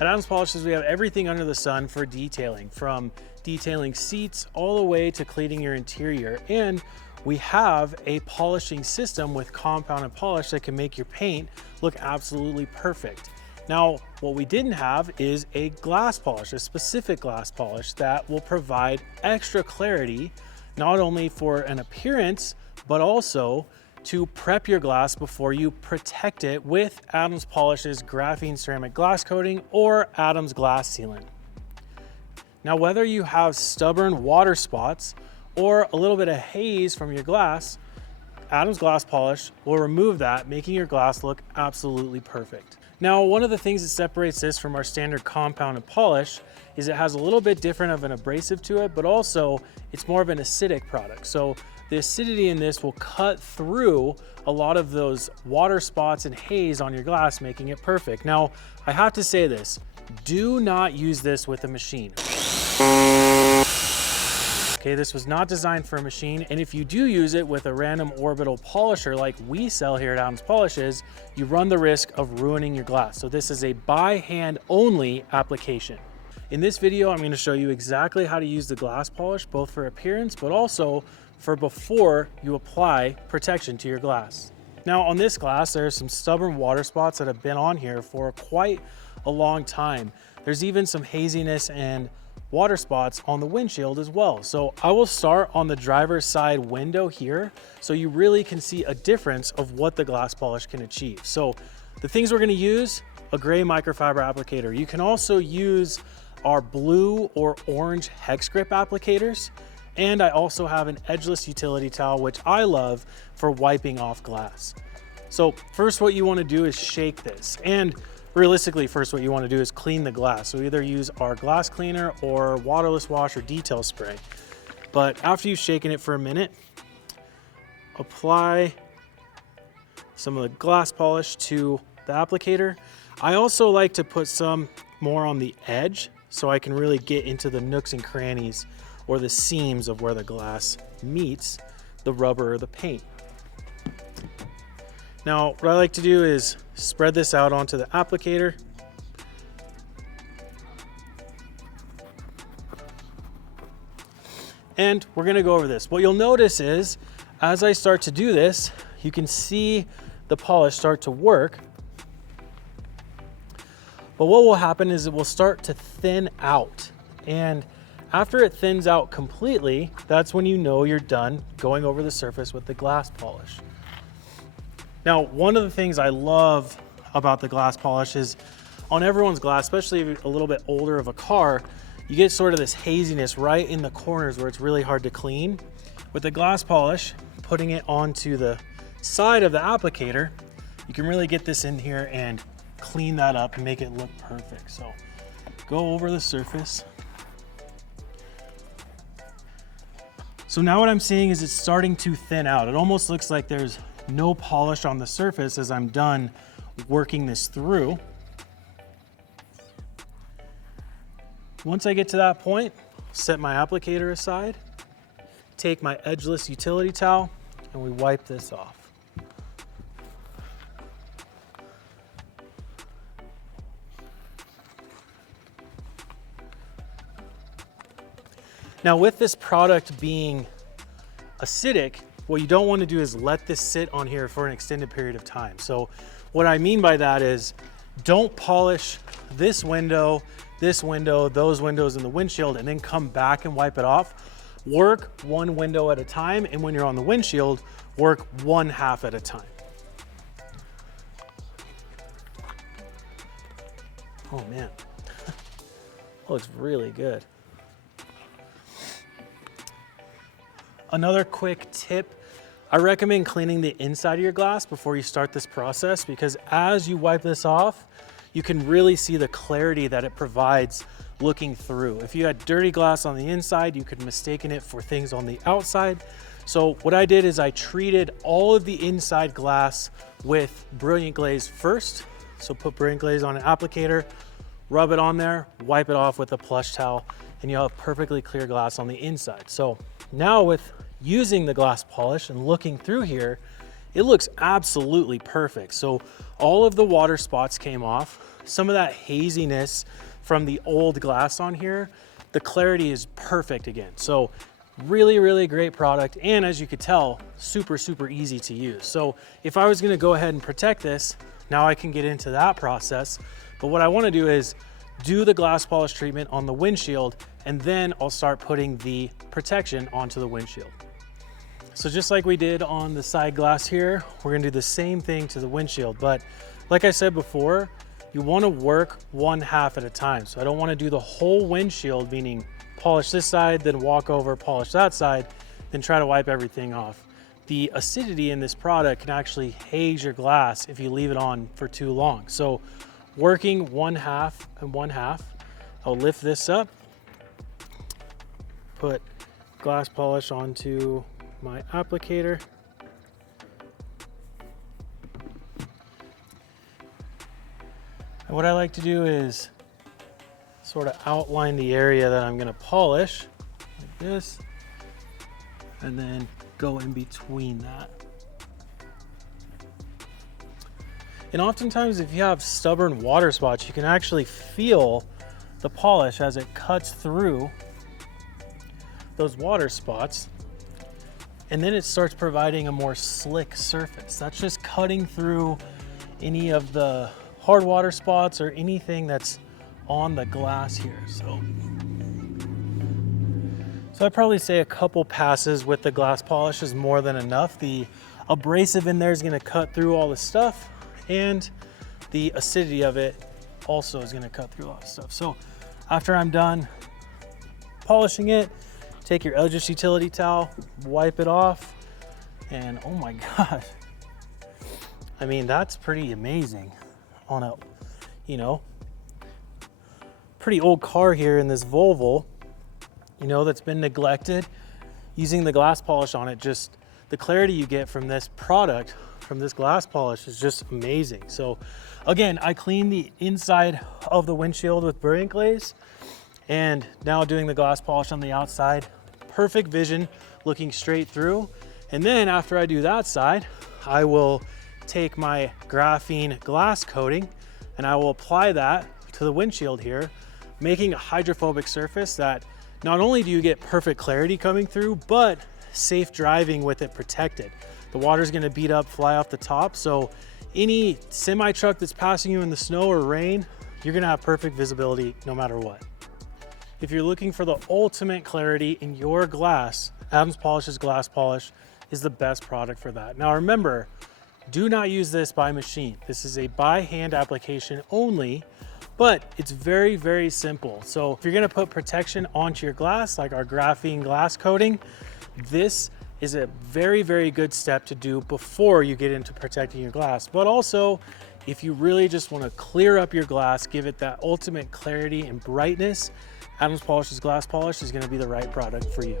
At Adams Polishes, we have everything under the sun for detailing, from detailing seats all the way to cleaning your interior. And we have a polishing system with compounded polish that can make your paint look absolutely perfect. Now, what we didn't have is a glass polish, a specific glass polish that will provide extra clarity, not only for an appearance, but also to prep your glass before you protect it with Adams Polish's graphene ceramic glass coating or Adams glass sealant. Now, whether you have stubborn water spots or a little bit of haze from your glass, Adams glass polish will remove that, making your glass look absolutely perfect. Now, one of the things that separates this from our standard compounded polish is it has a little bit different of an abrasive to it, but also it's more of an acidic product. So the acidity in this will cut through a lot of those water spots and haze on your glass, making it perfect. Now, I have to say this, do not use this with a machine. Okay, this was not designed for a machine, and if you do use it with a random orbital polisher like we sell here at Adams Polishes, you run the risk of ruining your glass. So this is a by hand only application. In this video, I'm going to show you exactly how to use the glass polish, both for appearance, but also for before you apply protection to your glass. Now on this glass, there are some stubborn water spots that have been on here for quite a long time. There's even some haziness and water spots on the windshield as well. So I will start on the driver's side window here so you really can see a difference of what the glass polish can achieve. So the things we're going to use, a gray microfiber applicator. You can also use our blue or orange hex grip applicators. And I also have an edgeless utility towel, which I love for wiping off glass. So first what you want to do is shake this. And realistically, first what you want to do is clean the glass. So either use our glass cleaner or waterless wash or detail spray. But after you've shaken it for a minute, apply some of the glass polish to the applicator. I also like to put some more on the edge so I can really get into the nooks and crannies or the seams of where the glass meets the rubber or the paint. Now, what I like to do is spread this out onto the applicator. And we're gonna go over this. What you'll notice is, as I start to do this, you can see the polish start to work. But what will happen is it will start to thin out. And after it thins out completely, that's when you know you're done going over the surface with the glass polish. Now, one of the things I love about the glass polish is on everyone's glass, especially if you're a little bit older of a car, you get sort of this haziness right in the corners where it's really hard to clean. With the glass polish, putting it onto the side of the applicator, you can really get this in here and clean that up and make it look perfect. So go over the surface. So now what I'm seeing is it's starting to thin out. It almost looks like there's no polish on the surface as I'm done working this through. Once I get to that point, set my applicator aside, take my edgeless utility towel, and we wipe this off. Now with this product being acidic, what you don't want to do is let this sit on here for an extended period of time. So what I mean by that is don't polish this window, those windows in the windshield, and then come back and wipe it off. Work one window at a time, and when you're on the windshield, work one half at a time. Oh man, looks really good. Another quick tip, I recommend cleaning the inside of your glass before you start this process, because as you wipe this off, you can really see the clarity that it provides looking through. If you had dirty glass on the inside, you could mistake it for things on the outside. So what I did is I treated all of the inside glass with Brilliant Glaze first. So put Brilliant Glaze on an applicator, rub it on there, wipe it off with a plush towel, and you'll have perfectly clear glass on the inside. So now with using the glass polish and looking through here, it looks absolutely perfect. So all of the water spots came off. Some of that haziness from the old glass on here, the clarity is perfect again. So really, really great product. And as you could tell, super, super easy to use. So if I was gonna go ahead and protect this, now I can get into that process. But what I wanna do is do the glass polish treatment on the windshield, and then I'll start putting the protection onto the windshield. So just like we did on the side glass here, we're gonna do the same thing to the windshield. But like I said before, you wanna work one half at a time. So I don't wanna do the whole windshield, meaning polish this side, then walk over, polish that side, then try to wipe everything off. The acidity in this product can actually haze your glass if you leave it on for too long. So working one half and one half, I'll lift this up, put glass polish onto my applicator. And what I like to do is sort of outline the area that I'm going to polish like this, and then go in between that. And oftentimes if you have stubborn water spots, you can actually feel the polish as it cuts through those water spots, and then it starts providing a more slick surface. That's just cutting through any of the hard water spots or anything that's on the glass here. So I'd probably say a couple passes with the glass polish is more than enough. The abrasive in there is gonna cut through all the stuff, and the acidity of it also is gonna cut through a lot of stuff. So after I'm done polishing it, take your Eldritch utility towel, wipe it off, and oh my gosh. I mean, that's pretty amazing on a, pretty old car here in this Volvo, that's been neglected. Using the glass polish on it, just the clarity you get from this product, from this glass polish, is just amazing. So again, I cleaned the inside of the windshield with brilliant glaze, and now doing the glass polish on the outside. Perfect vision, looking straight through. And then after I do that side, I will take my graphene glass coating and I will apply that to the windshield here, making a hydrophobic surface that not only do you get perfect clarity coming through, but safe driving with it protected. The water's gonna beat up, fly off the top. So any semi truck that's passing you in the snow or rain, you're gonna have perfect visibility no matter what. If you're looking for the ultimate clarity in your glass, Adams Polish's glass polish is the best product for that. Now remember, do not use this by machine. This is a by hand application only, but it's very, very simple. So if you're gonna put protection onto your glass, like our graphene glass coating, this is a very, very good step to do before you get into protecting your glass. But also, if you really just wanna clear up your glass, give it that ultimate clarity and brightness, Adams Polish's glass polish is gonna be the right product for you.